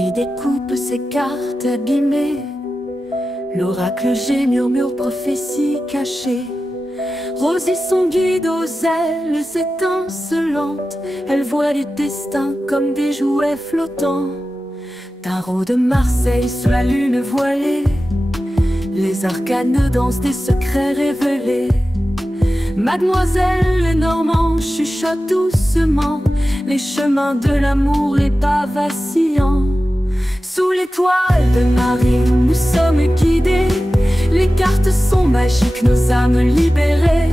Marie découpe ses cartes abîmées. L'oracle G murmure prophétie cachée. Rosie son guide aux ailes étincelantes. Elle voit les destins comme des jouets flottants. Tarot de Marseille sous la lune voilée. Les arcanes dansent des secrets révélés. Mademoiselle Lenormand chuchote doucement les chemins de l'amour, les pas vacillants. Sous l'étoile de Marie, nous sommes guidés. Les cartes sont magiques, nos âmes libérées.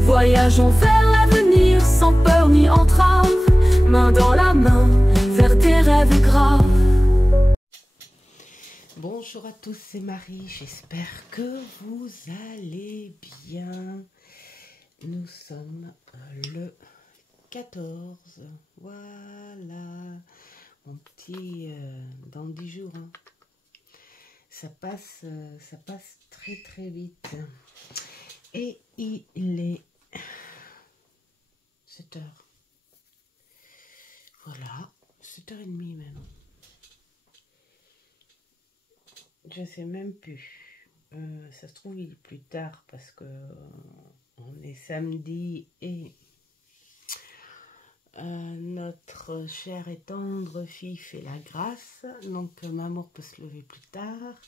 Voyageons vers l'avenir sans peur ni entrave, main dans la main vers des rêves graves. Bonjour à tous, c'est Marie, j'espère que vous allez bien. Nous sommes le 14, voilà, mon petit, dans 10 jours, hein. Ça passe très très vite. Et il est 7h. Voilà, 7h30 même. Je sais même plus. Ça se trouve il est plus tard parce que on est samedi et notre chère et tendre fille fait la grâce. Donc maman peut se lever plus tard.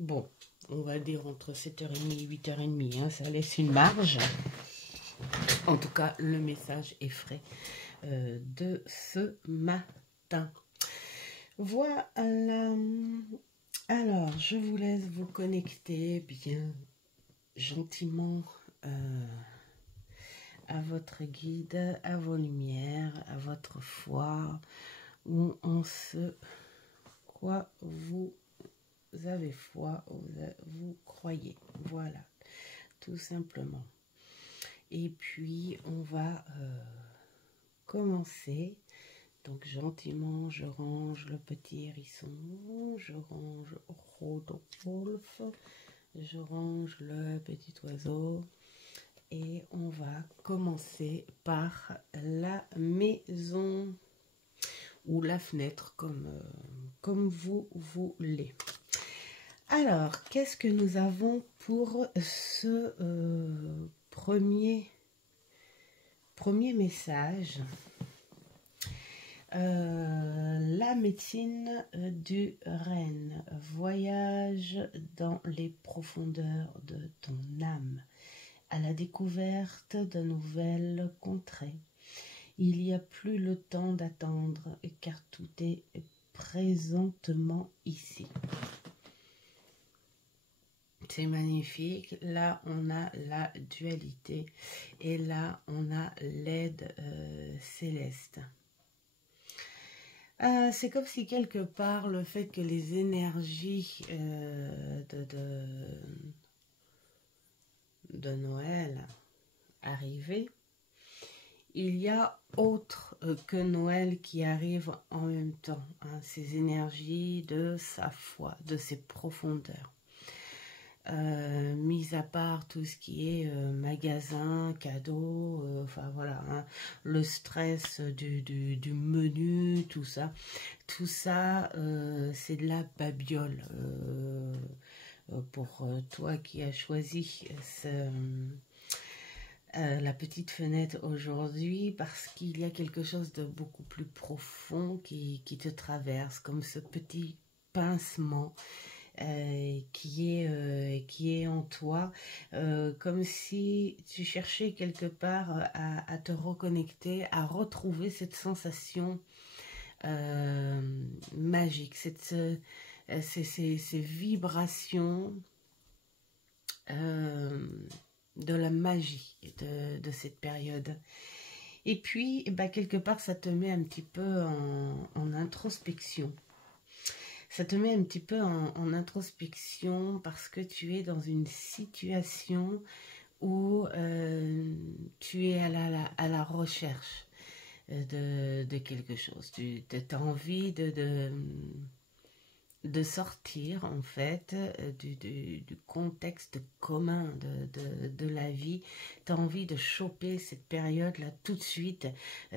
Bon, on va dire entre 7h30 et 8h30. Hein, ça laisse une marge. En tout cas, le message est frais de ce matin. Voilà. Alors, je vous laisse vous connecter bien gentiment à votre guide, à vos lumières, à votre foi, ou en ce quoi vous avez foi, vous croyez. Voilà, tout simplement. Et puis, on va commencer. Donc gentiment, je range le petit hérisson, je range Rodolphe, je range le petit oiseau et on va commencer par la maison ou la fenêtre comme vous voulez. Alors, qu'est-ce que nous avons pour ce premier message ? La médecine du renne, voyage dans les profondeurs de ton âme, à la découverte de nouvelles contrées. Il n'y a plus le temps d'attendre, car tout est présentement ici. C'est magnifique. Là, on a la dualité et là, on a l'aide céleste. C'est comme si quelque part le fait que les énergies de Noël arrivaient, il y a autre que Noël qui arrive en même temps, hein, ces énergies de sa foi, de ses profondeurs. Mis à part tout ce qui est magasin, cadeau, enfin voilà, hein, le stress du menu, tout ça c'est de la babiole pour toi qui as choisi la petite fenêtre aujourd'hui, parce qu'il y a quelque chose de beaucoup plus profond qui te traverse, comme ce petit pincement qui est en toi, comme si tu cherchais quelque part à te reconnecter, à retrouver cette sensation magique, ces vibrations de la magie de cette période. Et puis, bah, quelque part, ça te met un petit peu en introspection. Ça te met un petit peu en introspection parce que tu es dans une situation où tu es à la recherche de quelque chose. Tu as envie de sortir en fait du contexte commun de la vie. Tu as envie de choper cette période-là tout de suite,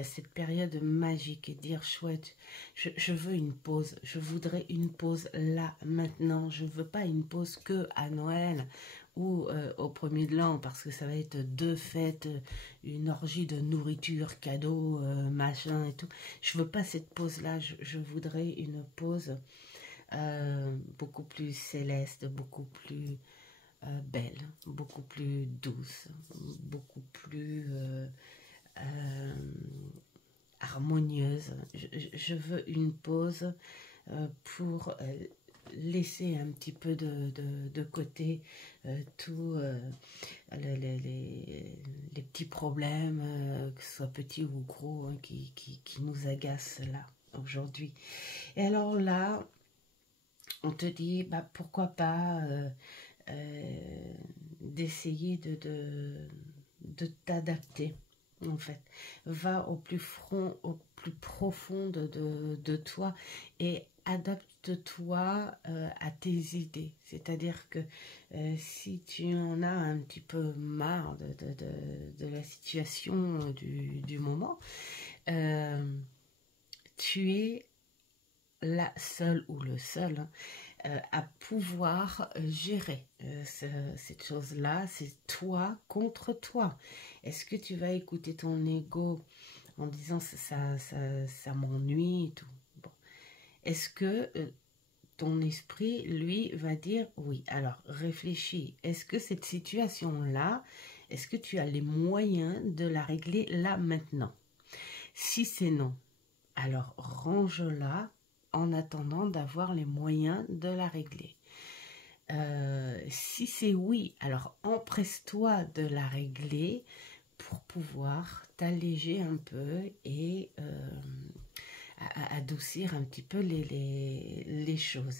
cette période magique et dire chouette, je veux une pause, je voudrais une pause là, maintenant. Je veux pas une pause que à Noël ou au premier de l'an parce que ça va être deux fêtes, une orgie de nourriture, cadeaux, machin et tout. Je veux pas cette pause-là, je voudrais une pause beaucoup plus céleste, beaucoup plus belle, beaucoup plus douce, beaucoup plus harmonieuse. Je veux une pause pour laisser un petit peu de côté tous les petits problèmes, que ce soit petits ou gros, hein, qui nous agacent là, aujourd'hui. Et alors là, on te dit, bah, pourquoi pas d'essayer de t'adapter, en fait. Va au plus profond de toi et adapte-toi à tes idées. C'est-à-dire que si tu en as un petit peu marre de la situation du moment, tu es la seule ou le seul à pouvoir gérer cette chose-là. C'est toi contre toi. Est-ce que tu vas écouter ton ego en disant ça m'ennuie et tout? Bon. Est-ce que ton esprit, lui, va dire oui? Alors, réfléchis. Est-ce que cette situation-là, est-ce que tu as les moyens de la régler là, maintenant? Si c'est non, alors range-la en attendant d'avoir les moyens de la régler. Si c'est oui, alors empresse-toi de la régler pour pouvoir t'alléger un peu et adoucir un petit peu les choses.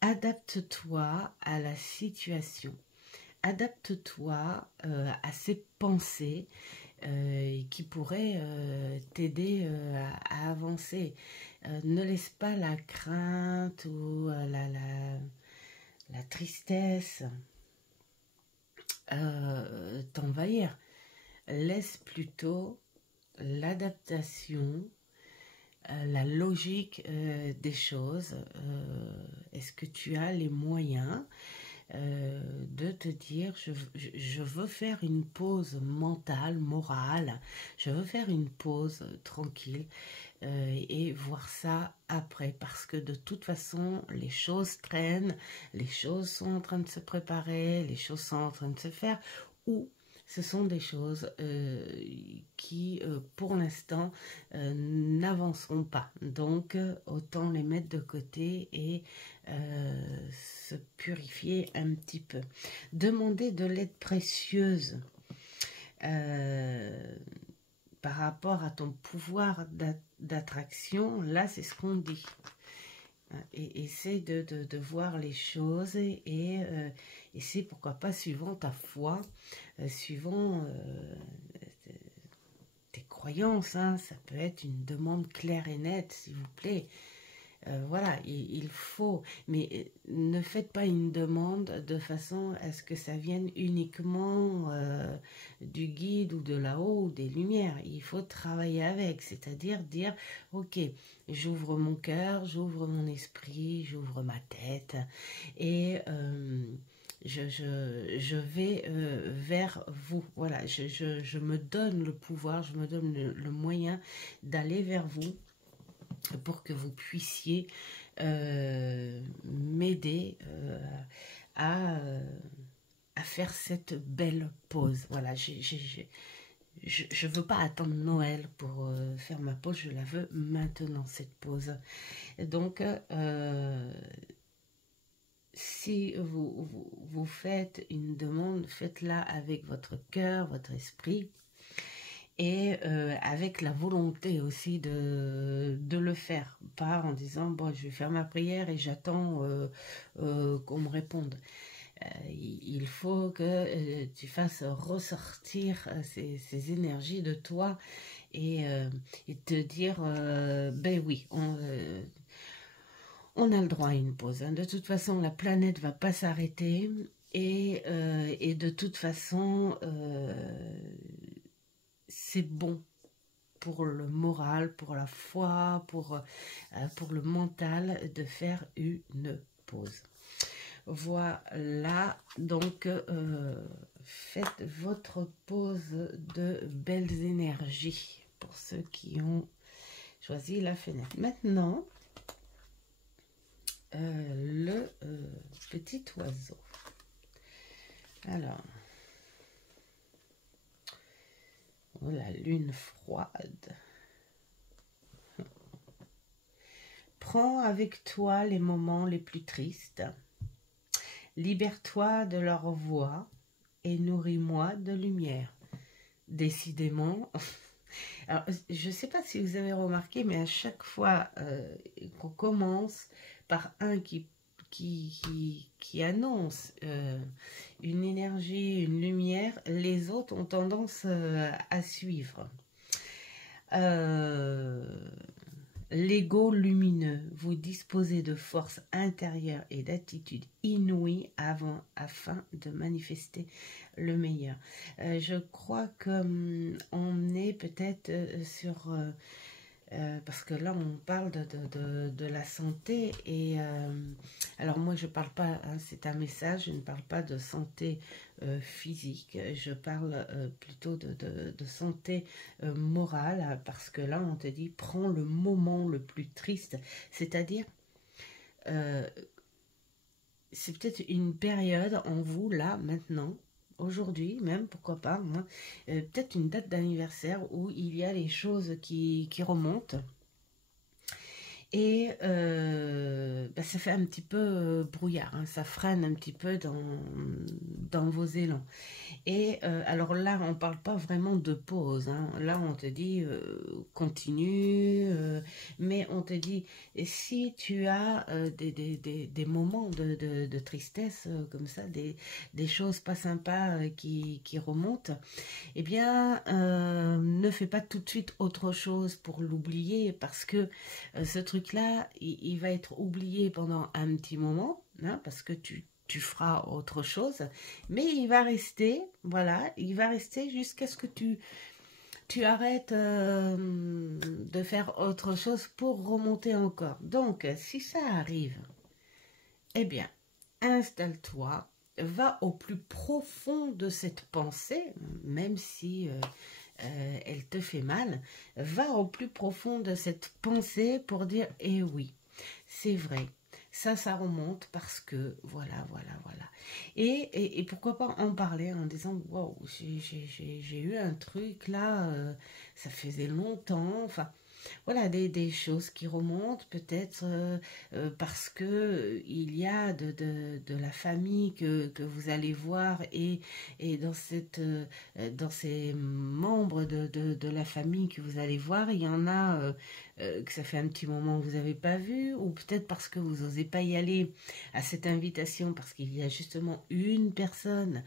Adapte-toi à la situation. Adapte-toi à ces pensées qui pourraient t'aider à avancer. Ne laisse pas la crainte ou la tristesse t'envahir. Laisse plutôt l'adaptation, la logique des choses. Est-ce que tu as les moyens de te dire je veux faire une pause mentale, morale, je veux faire une pause tranquille et voir ça après, parce que de toute façon les choses traînent, les choses sont en train de se préparer, les choses sont en train de se faire, ou ce sont des choses qui, pour l'instant, n'avanceront pas. Donc, autant les mettre de côté et se purifier un petit peu. Demander de l'aide précieuse par rapport à ton pouvoir d'attraction, là, c'est ce qu'on dit. Et essaie de voir les choses et essaie, pourquoi pas, suivant ta foi, suivant tes croyances, hein, ça peut être une demande claire et nette, s'il vous plaît. Voilà, il faut, mais ne faites pas une demande de façon à ce que ça vienne uniquement du guide ou de là-haut ou des lumières. Il faut travailler avec, c'est-à-dire dire, ok, j'ouvre mon cœur, j'ouvre mon esprit, j'ouvre ma tête et je vais vers vous. Voilà, je me donne le pouvoir, je me donne le moyen d'aller vers vous, pour que vous puissiez m'aider à faire cette belle pause. Voilà, je ne veux pas attendre Noël pour faire ma pause, je la veux maintenant, cette pause. Donc, si vous faites une demande, faites-la avec votre cœur, votre esprit, et avec la volonté aussi de le faire, pas en disant bon, je vais faire ma prière et j'attends qu'on me réponde. Il faut que tu fasses ressortir ces énergies de toi et te dire ben oui, on a le droit à une pause. Hein. De toute façon, la planète va pas s'arrêter et de toute façon, c'est bon pour le moral, pour la foi, pour le mental de faire une pause. Voilà, donc faites votre pause de belles énergies pour ceux qui ont choisi la fenêtre. Maintenant, le petit oiseau. Alors, oh, la lune froide. Prends avec toi les moments les plus tristes. Libère-toi de leur voix et nourris-moi de lumière. Décidément, alors, je ne sais pas si vous avez remarqué, mais à chaque fois qu'on commence par un qui annonce une énergie, une lumière, les autres ont tendance à suivre. L'ego lumineux, vous disposez de force intérieure et d'attitude inouïe afin de manifester le meilleur. Je crois qu'on est peut-être sur... parce que là, on parle de la santé et... alors moi, je parle pas, hein, c'est un message, je ne parle pas de santé physique, je parle plutôt de santé morale, parce que là, on te dit, prends le moment le plus triste, c'est-à-dire... c'est peut-être une période en vous, là, maintenant, aujourd'hui même, pourquoi pas, peut-être une date d'anniversaire où il y a les choses qui remontent. Et ça fait un petit peu brouillard, hein, ça freine un petit peu dans vos élans. Et alors là, on ne parle pas vraiment de pause, hein. Là on te dit continue, mais on te dit, si tu as des moments de tristesse comme ça, des choses pas sympas qui remontent, eh bien ne fais pas tout de suite autre chose pour l'oublier, parce que ce truc-là, il va être oublié pendant un petit moment, hein, parce que tu feras autre chose, mais il va rester, voilà, il va rester jusqu'à ce que tu arrêtes de faire autre chose pour remonter encore. Donc, si ça arrive, eh bien, installe-toi, va au plus profond de cette pensée, même si elle te fait mal, va au plus profond de cette pensée pour dire, eh oui, c'est vrai, ça remonte parce que, voilà. Et pourquoi pas en parler en disant, wow, j'ai eu un truc là, ça faisait longtemps, enfin... Voilà, des choses qui remontent peut-être parce que il y a de la famille que vous allez voir et dans ces membres de la famille que vous allez voir, il y en a que ça fait un petit moment que vous n'avez pas vu, ou peut-être parce que vous n'osez pas y aller à cette invitation parce qu'il y a justement une personne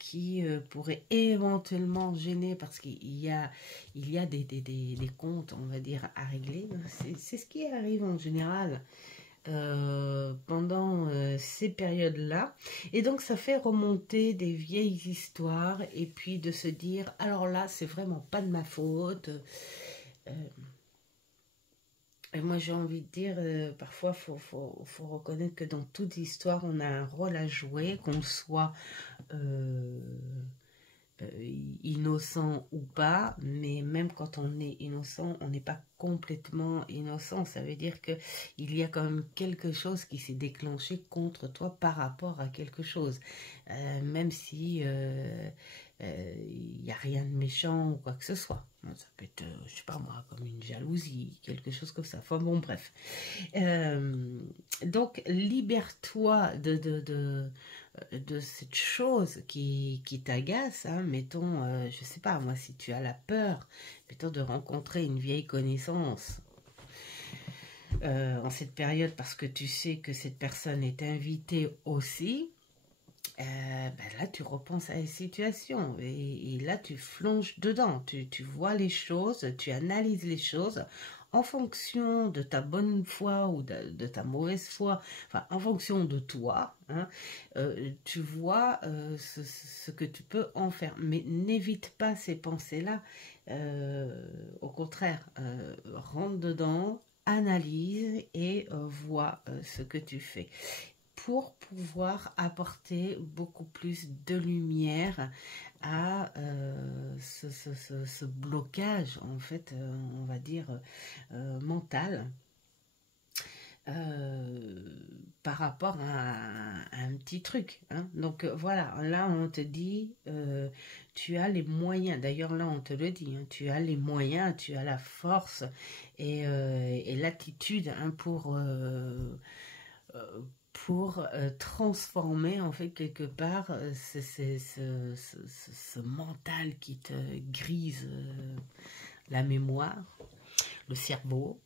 qui pourrait éventuellement gêner parce qu'il y a des comptes, on va dire, à régler. C'est ce qui arrive en général pendant ces périodes-là. Et donc, ça fait remonter des vieilles histoires et puis de se dire, alors là, c'est vraiment pas de ma faute. Et moi, j'ai envie de dire, parfois, faut reconnaître que dans toute histoire, on a un rôle à jouer, qu'on soit innocent ou pas, mais même quand on est innocent, on n'est pas complètement innocent. Ça veut dire que il y a quand même quelque chose qui s'est déclenché contre toi par rapport à quelque chose, même si il n'y a rien de méchant ou quoi que ce soit. Ça peut être, je sais pas moi, comme une jalousie, quelque chose comme ça. Enfin bon, bref. Donc, libère-toi de cette chose qui t'agace, hein. Mettons, je sais pas moi, si tu as la peur, mettons, de rencontrer une vieille connaissance en cette période parce que tu sais que cette personne est invitée aussi. Là tu repenses à la situation et là tu plonges dedans, tu vois les choses, tu analyses les choses en fonction de ta bonne foi ou de ta mauvaise foi, enfin en fonction de toi, hein, tu vois ce que tu peux en faire. Mais n'évite pas ces pensées-là, au contraire, rentre dedans, analyse et vois ce que tu fais pour pouvoir apporter beaucoup plus de lumière à ce blocage, en fait, on va dire, mental, par rapport à un petit truc, hein. Donc voilà, là on te dit, tu as les moyens, d'ailleurs là on te le dit, hein, tu as les moyens, tu as la force et l'attitude, hein, pour transformer en fait quelque part ce mental qui te grise la mémoire, le cerveau,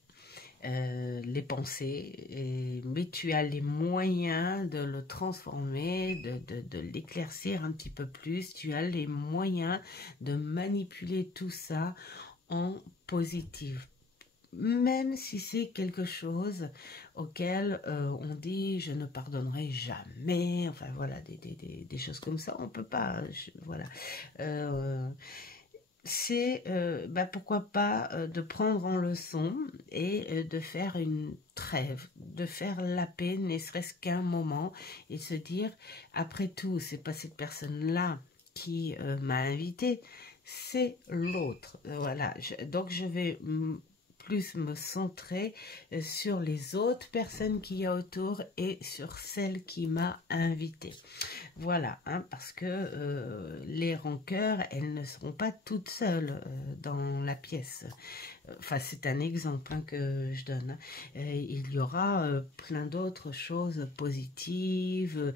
les pensées, mais tu as les moyens de le transformer, de l'éclaircir un petit peu plus, tu as les moyens de manipuler tout ça en positif. Même si c'est quelque chose auquel on dit je ne pardonnerai jamais, enfin voilà, des choses comme ça, on peut pas, voilà. C'est pourquoi pas de prendre en leçon et de faire une trêve, de faire la paix, ne serait-ce qu'un moment, et se dire, après tout, c'est pas cette personne-là qui m'a invité, c'est l'autre. Voilà, donc je vais plus me centrer sur les autres personnes qu'il y a autour et sur celle qui m'a invité. Voilà, hein, parce que les rancœurs, elles ne seront pas toutes seules dans la pièce. Enfin, c'est un exemple, hein, que je donne. Il y aura plein d'autres choses positives.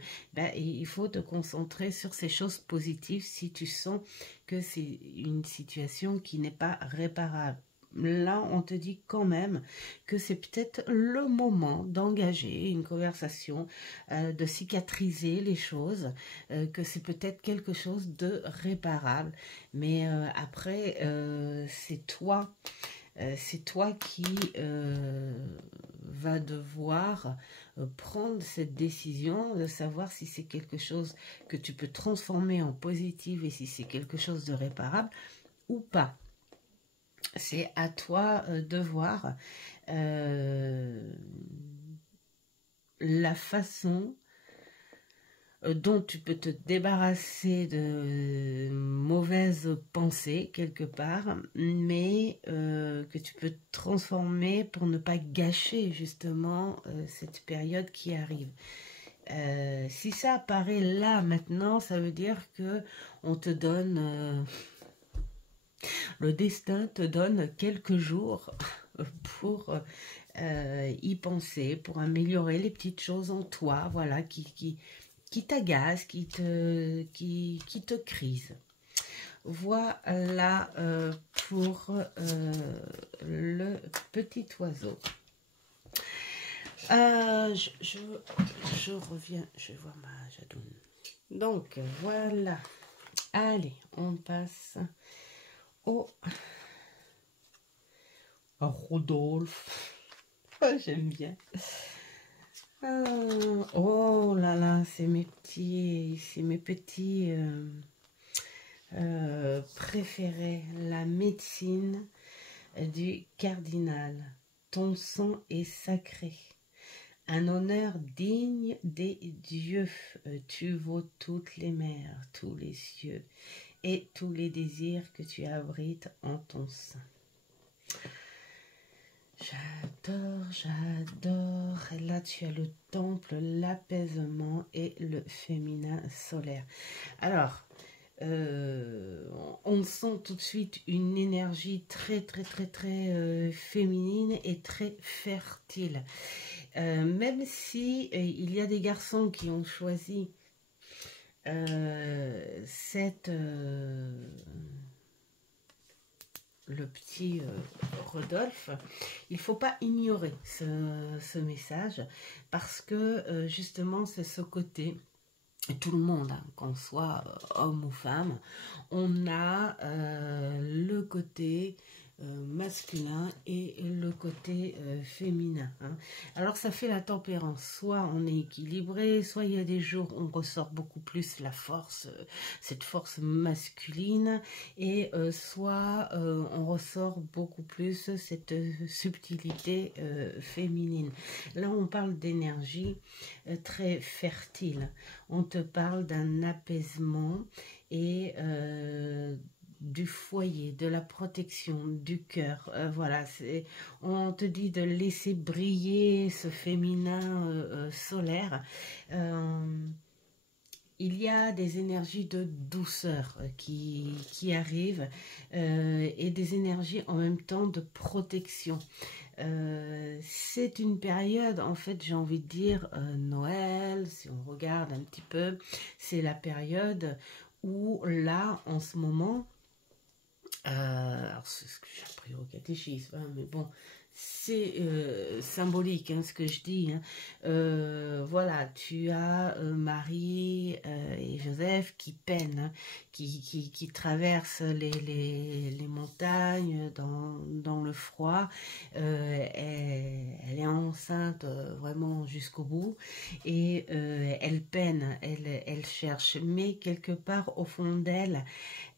Il faut te concentrer sur ces choses positives si tu sens que c'est une situation qui n'est pas réparable. Là, on te dit quand même que c'est peut-être le moment d'engager une conversation, de cicatriser les choses, que c'est peut-être quelque chose de réparable. Mais après, c'est toi qui va devoir prendre cette décision de savoir si c'est quelque chose que tu peux transformer en positif et si c'est quelque chose de réparable ou pas. C'est à toi de voir la façon dont tu peux te débarrasser de mauvaises pensées quelque part, mais que tu peux transformer pour ne pas gâcher justement cette période qui arrive. Si ça apparaît là maintenant, ça veut dire que on te donne... le destin te donne quelques jours pour y penser, pour améliorer les petites choses en toi, voilà, qui t'agacent, qui te crisent. Voilà pour le petit oiseau. Je reviens, je vais voir ma jadoune. Donc voilà. Allez, on passe au Rodolphe. J'aime bien. Oh là là, c'est mes petits préférés. La médecine du cardinal. Ton sang est sacré. Un honneur digne des dieux. Tu vaux toutes les mers, tous les cieux et tous les désirs que tu abrites en ton sein. J'adore. Et là, tu as le temple, l'apaisement et le féminin solaire. Alors, on sent tout de suite une énergie très féminine et très fertile. Même si il y a des garçons qui ont choisi le petit Rodolphe, il ne faut pas ignorer ce message parce que justement c'est ce côté, tout le monde, hein, qu'on soit homme ou femme, on a le côté masculin et le côté féminin. Hein. Alors ça fait la tempérance, soit on est équilibré, soit il y a des jours où on ressort beaucoup plus la force, cette force masculine, et soit on ressort beaucoup plus cette subtilité féminine. Là on parle d'énergie très fertile, on te parle d'un apaisement et du foyer, de la protection, du cœur. Voilà, on te dit de laisser briller ce féminin solaire. Il y a des énergies de douceur qui arrivent et des énergies en même temps de protection. C'est une période, en fait, j'ai envie de dire, Noël, si on regarde un petit peu, c'est la période où là, en ce moment, alors c'est ce que j'ai appris au catéchisme, hein, mais bon, c'est symbolique ce que je dis. Hein. Voilà, tu as Marie et Joseph qui peinent, hein, qui traversent les montagnes dans le froid. Elle est enceinte vraiment jusqu'au bout et elle peine, elle cherche, mais quelque part au fond d'elle,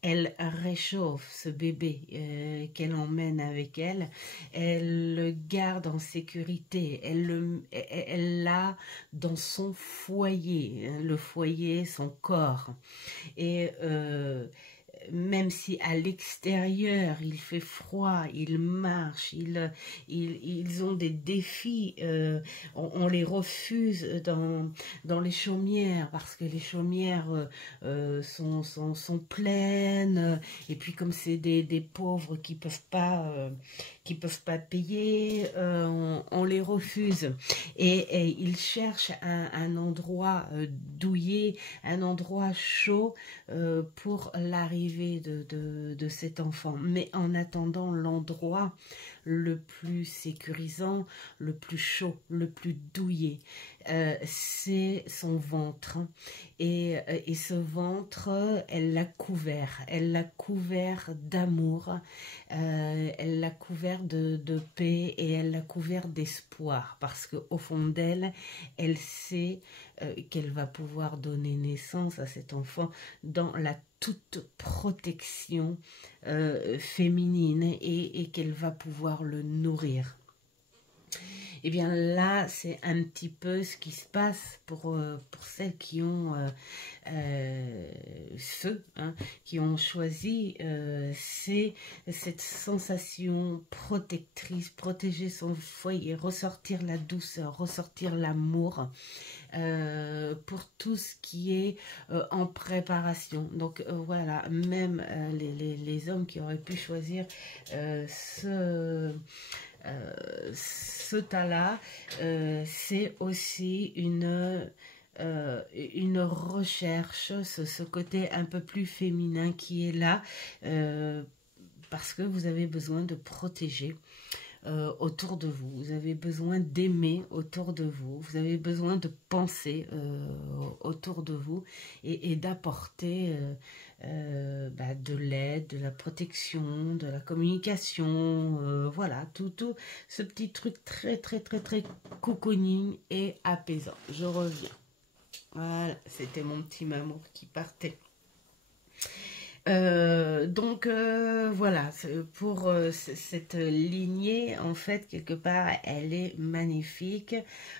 elle réchauffe ce bébé qu'elle emmène avec elle. Elle le garde en sécurité. Elle l'a dans son foyer. Le foyer, son corps. Et même si à l'extérieur il fait froid, ils marchent, ils ont des défis, on les refuse dans les chaumières parce que les chaumières sont pleines, et puis comme c'est des pauvres qui peuvent pas payer, on les refuse, et ils cherchent un endroit douillet, un endroit chaud pour l'arrivée de cet enfant. Mais en attendant, l'endroit le plus sécurisant, le plus chaud, le plus douillet, c'est son ventre. Et ce ventre, elle l'a couvert d'amour, elle l'a couvert de paix, et elle l'a couvert d'espoir, parce qu'au fond d'elle, elle sait qu'elle va pouvoir donner naissance à cet enfant dans la toute protection féminine, et qu'elle va pouvoir le nourrir. Et bien là, c'est un petit peu ce qui se passe pour celles qui ont ceux qui ont choisi, c'est cette sensation protectrice, protéger son foyer, ressortir la douceur, ressortir l'amour, pour tout ce qui est en préparation. Donc voilà, même les hommes qui auraient pu choisir ce tas-là, c'est aussi une recherche, ce côté un peu plus féminin qui est là, parce que vous avez besoin de protéger autour de vous, vous avez besoin d'aimer autour de vous, vous avez besoin de penser autour de vous, et d'apporter de l'aide, de la protection, de la communication, voilà, tout ce petit truc très très très très cocooning et apaisant. Je reviens. Voilà, c'était mon petit mamour qui partait. Donc voilà, pour cette lignée, en fait, quelque part, elle est magnifique.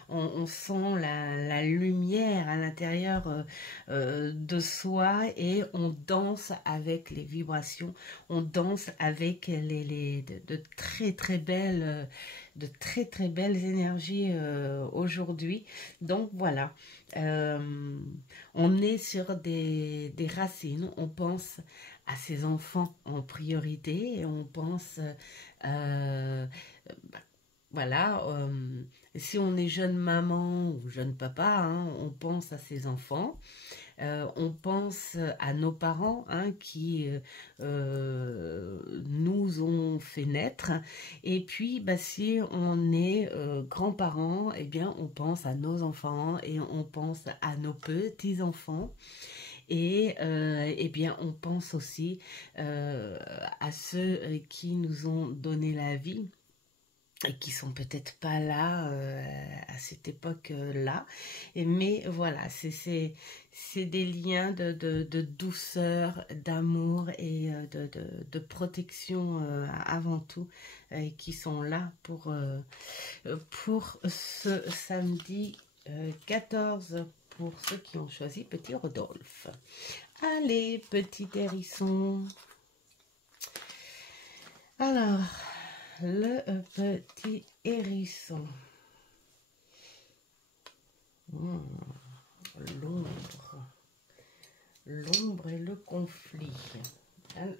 On sent la lumière à l'intérieur de soi, et on danse avec les vibrations, on danse avec de très très belles énergies aujourd'hui. Donc voilà, on est sur des racines, on pense à ses enfants en priorité, et on pense voilà, si on est jeune maman ou jeune papa, on pense à ses enfants. On pense à nos parents qui nous ont fait naître, et puis si on est grands-parents, eh bien on pense à nos enfants, et on pense à nos petits-enfants. Et eh bien, on pense aussi à ceux qui nous ont donné la vie et qui sont peut-être pas là à cette époque-là. Mais voilà, c'est des liens de douceur, d'amour et de protection avant tout qui sont là pour ce samedi 14 pour ceux qui ont choisi Petit Rodolphe. Allez, petit hérisson. Alors, le petit hérisson. L'ombre et le conflit.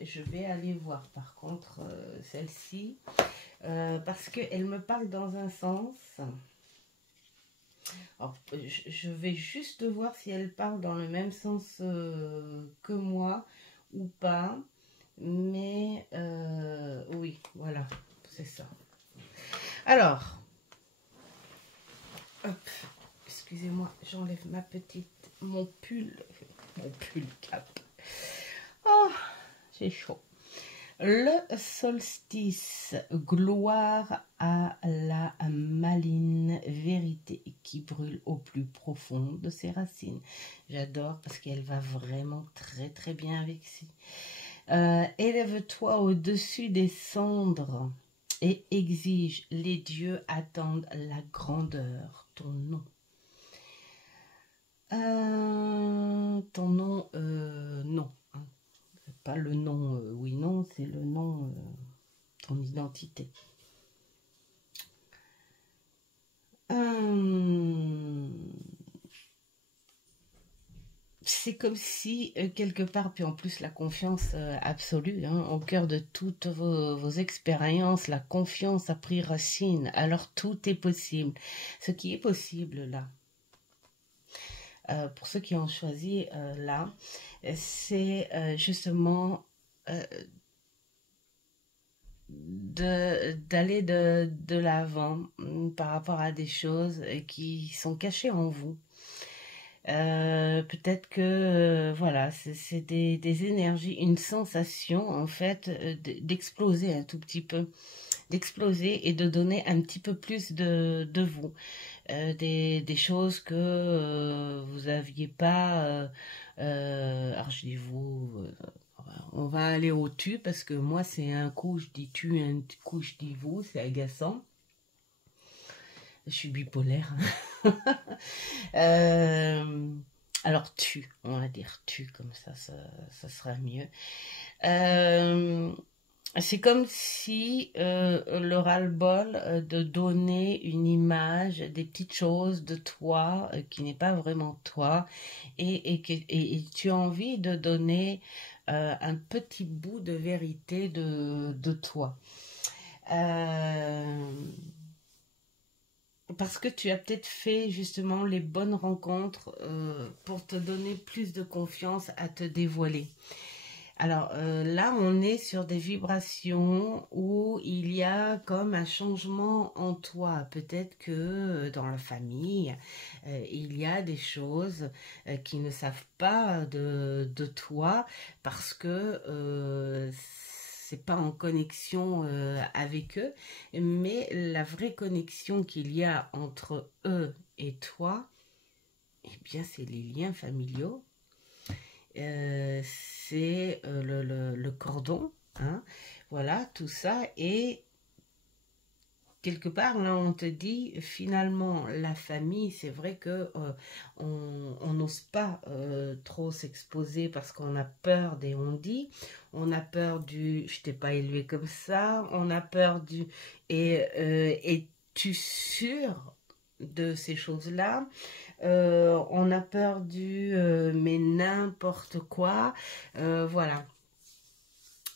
Je vais aller voir par contre celle-ci parce qu'elle me parle dans un sens. Alors, je vais juste voir si elle parle dans le même sens que moi ou pas. Mais oui, voilà, c'est ça. Alors, hop, excusez-moi, j'enlève mon pull cap. Oh, j'ai chaud. Le solstice, gloire à la maline vérité qui brûle au plus profond de ses racines. J'adore parce qu'elle va vraiment très très bien avec ci. Élève-toi au-dessus des cendres et exige, les dieux attendent la grandeur, ton nom. Ton nom, non. Pas le nom, oui, non, c'est le nom, ton identité. C'est comme si, quelque part, puis en plus la confiance absolue, hein, au cœur de toutes vos expériences, la confiance a pris racine. Alors tout est possible. Ce qui est possible là, pour ceux qui ont choisi là, c'est justement d'aller de l'avant par rapport à des choses qui sont cachées en vous. Peut-être que voilà, c'est des énergies, une sensation en fait d'exploser un tout petit peu, d'exploser et de donner un petit peu plus de vous. Des choses que vous aviez pas. Alors je dis vous, on va aller au tu parce que moi c'est un coup je dis tu, un coup je dis vous, c'est agaçant. Je suis bipolaire. Alors tu, on va dire tu comme ça sera mieux. C'est comme si le ras-le-bol de donner une image, des petites choses de toi qui n'est pas vraiment toi et tu as envie de donner un petit bout de vérité de toi. Parce que tu as peut-être fait justement les bonnes rencontres pour te donner plus de confiance à te dévoiler. Alors là, on est sur des vibrations où il y a comme un changement en toi. Peut-être que dans la famille, il y a des choses qui ne savent pas de toi parce que c'est pas en connexion avec eux. Mais la vraie connexion qu'il y a entre eux et toi, eh bien, c'est les liens familiaux. C'est le cordon, hein, voilà, tout ça, et quelque part, là, on te dit, finalement, la famille, c'est vrai que on n'ose pas trop s'exposer parce qu'on a peur des on-dit, on a peur du « je t'ai pas élevé comme ça », on a peur du « es-tu sûr de ces choses-là » on a peur du mais n'importe quoi, voilà.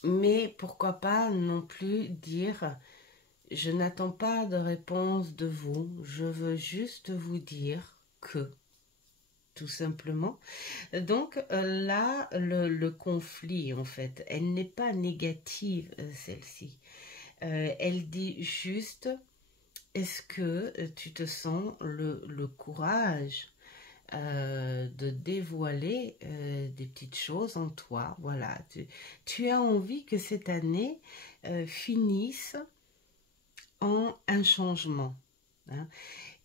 Mais pourquoi pas non plus dire je n'attends pas de réponse de vous, je veux juste vous dire que, tout simplement. Donc là, le conflit en fait, elle n'est pas négative celle-ci. Elle dit juste est-ce que tu te sens le courage de dévoiler des petites choses en toi. Voilà, tu as envie que cette année finisse en un changement. Hein.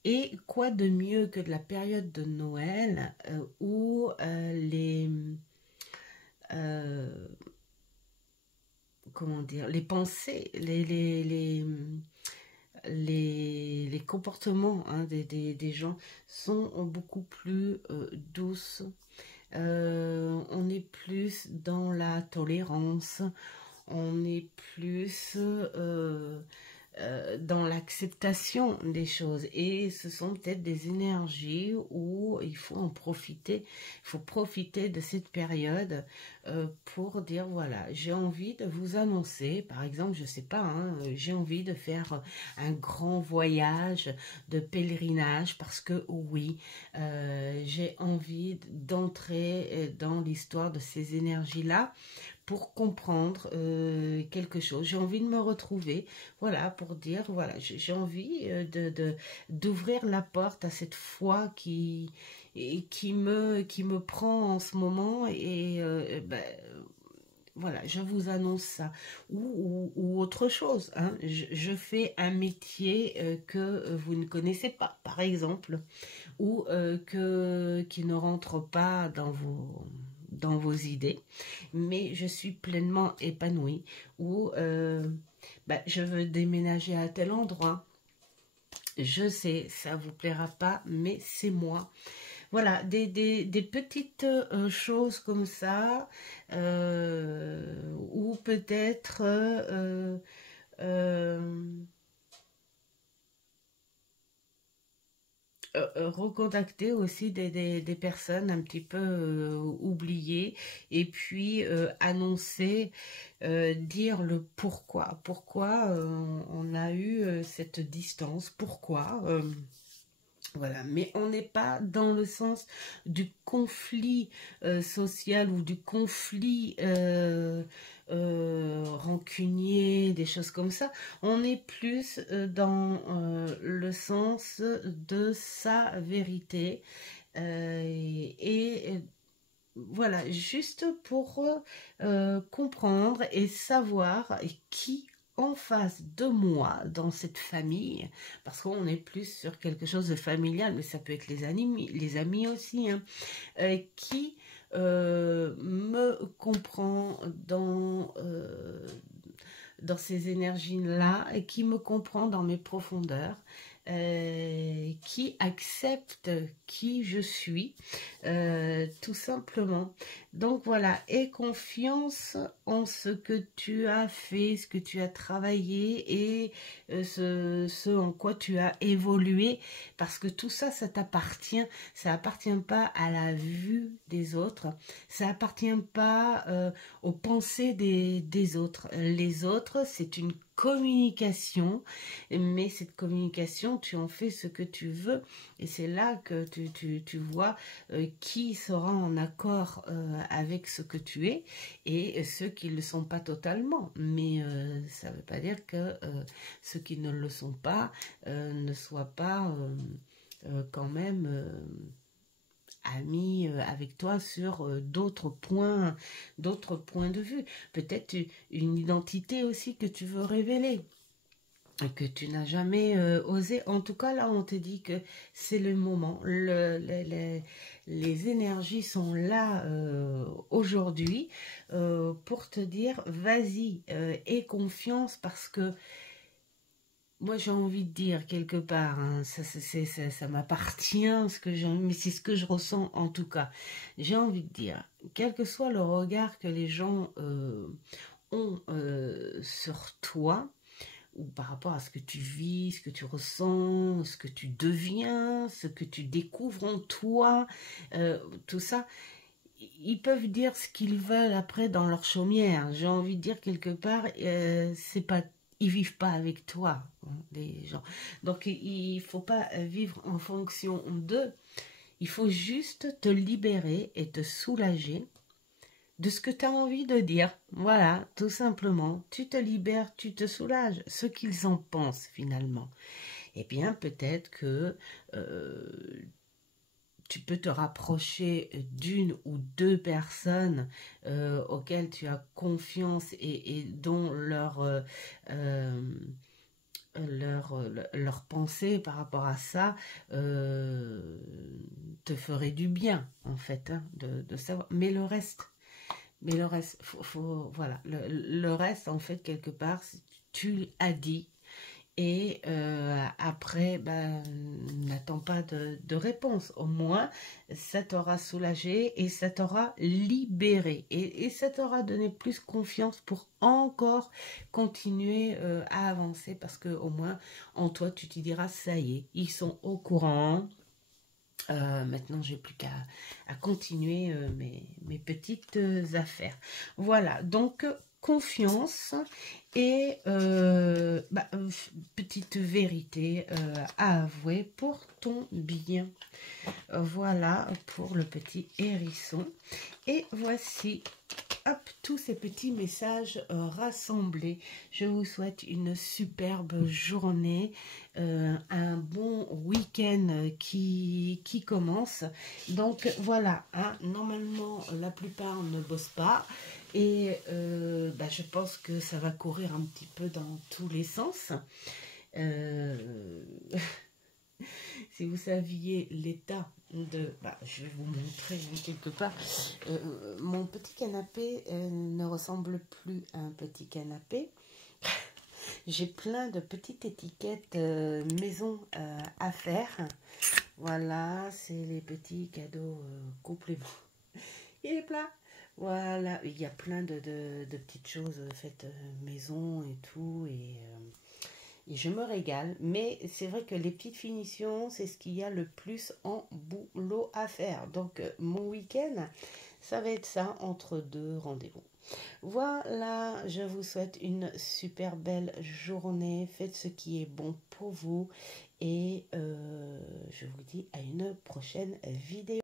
Et quoi de mieux que de la période de Noël où comment dire, les pensées, les comportements hein, des gens sont beaucoup plus douces. On est plus dans la tolérance, on est plus dans l'acceptation des choses. Et ce sont peut-être des énergies où il faut en profiter. Il faut profiter de cette période pour dire, voilà, j'ai envie de vous annoncer, par exemple, je sais pas, hein, j'ai envie de faire un grand voyage de pèlerinage parce que oui, j'ai envie d'entrer dans l'histoire de ces énergies-là pour comprendre quelque chose. J'ai envie de me retrouver, voilà, pour dire, voilà, j'ai envie d'ouvrir la porte à cette foi qui me prend en ce moment et ben, voilà, je vous annonce ça. Ou autre chose, hein. Je fais un métier que vous ne connaissez pas, par exemple, ou qui ne rentre pas dans vos idées, mais je suis pleinement épanouie, ou bah, je veux déménager à tel endroit. Je sais, ça vous plaira pas, mais c'est moi. Voilà, des petites choses comme ça, ou peut-être recontacter aussi des personnes un petit peu oubliées et puis annoncer, dire le pourquoi on a eu cette distance, pourquoi. Voilà, mais on n'est pas dans le sens du conflit social ou du conflit rancunier, des choses comme ça. On est plus dans le sens de sa vérité et voilà, juste pour comprendre et savoir qui en face de moi dans cette famille, parce qu'on est plus sur quelque chose de familial, mais ça peut être les amis aussi, hein, qui me comprend dans ces énergies-là et qui me comprend dans mes profondeurs, qui accepte qui je suis, tout simplement. Donc voilà, aie confiance en ce que tu as fait, ce que tu as travaillé et ce en quoi tu as évolué, parce que tout ça, ça t'appartient. Ça appartient pas à la vue des autres, ça appartient pas aux pensées des autres. Les autres, c'est une communication, mais cette communication, tu en fais ce que tu veux, et c'est là que tu vois qui sera en accord avec ce que tu es, et ceux qui ne le sont pas totalement, mais ça ne veut pas dire que ceux qui ne le sont pas ne soient pas quand même amis avec toi sur d'autres points de vue. Peut-être une identité aussi que tu veux révéler, que tu n'as jamais osé. En tout cas, là, on te dit que c'est le moment. Les énergies sont là aujourd'hui pour te dire, vas-y, aie confiance, parce que moi, j'ai envie de dire quelque part, hein, ça m'appartient, ce que j'ai, mais c'est ce que je ressens en tout cas. J'ai envie de dire, quel que soit le regard que les gens ont sur toi, ou par rapport à ce que tu vis, ce que tu ressens, ce que tu deviens, ce que tu découvres en toi, tout ça, ils peuvent dire ce qu'ils veulent après dans leur chaumière. J'ai envie de dire quelque part, c'est pas, ils vivent pas avec toi, hein, les gens. Donc il faut pas vivre en fonction d'eux. Il faut juste te libérer et te soulager de ce que tu as envie de dire. Voilà, tout simplement. Tu te libères, tu te soulages. Ce qu'ils en pensent finalement. Eh bien, peut-être que tu peux te rapprocher d'une ou deux personnes auxquelles tu as confiance et dont leur pensée par rapport à ça te ferait du bien, en fait, hein, de savoir. Mais le reste, voilà, le reste, en fait, quelque part, tu as dit. Et après, ben, n'attends pas de réponse. Au moins, ça t'aura soulagé et ça t'aura libéré. Et ça t'aura donné plus confiance pour encore continuer à avancer. Parce que au moins, en toi, tu te diras, ça y est, ils sont au courant. Maintenant, j'ai plus qu'à continuer mes petites affaires. Voilà, donc confiance et petite vérité à avouer pour ton bien. Voilà pour le petit hérisson. Et voici, hop, tous ces petits messages rassemblés. Je vous souhaite une superbe journée, un bon week-end qui commence. Donc voilà, hein, normalement la plupart ne bossent pas. Et je pense que ça va courir un petit peu dans tous les sens. Si vous saviez l'état de... je vais vous montrer quelque part. Mon petit canapé ne ressemble plus à un petit canapé. J'ai plein de petites étiquettes maison à faire. Voilà, c'est les petits cadeaux compléments. Il est plat. Voilà, il y a plein de petites choses faites maison et tout. Et je me régale. Mais c'est vrai que les petites finitions, c'est ce qu'il y a le plus en boulot à faire. Donc, mon week-end, ça va être ça, entre deux rendez-vous. Voilà, je vous souhaite une super belle journée. Faites ce qui est bon pour vous. Et je vous dis à une prochaine vidéo.